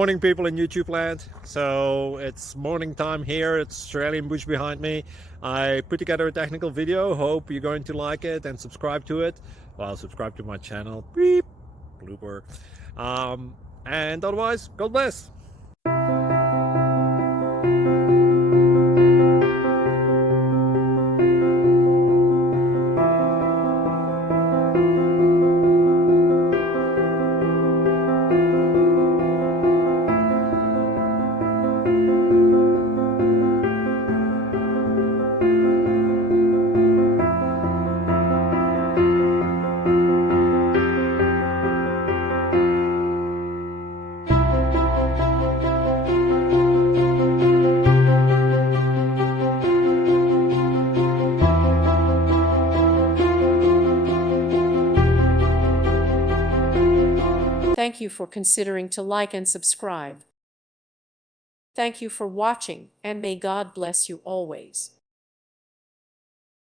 Morning, people in YouTube land. So it's morning time here. It's Australian bush behind me. I put together a technical video. Hope you're going to like it and subscribe to it. Well, subscribe to my channel. Beep, blooper. And otherwise, God bless. Thank you for considering to like and subscribe. Thank you for watching, and may God bless you always.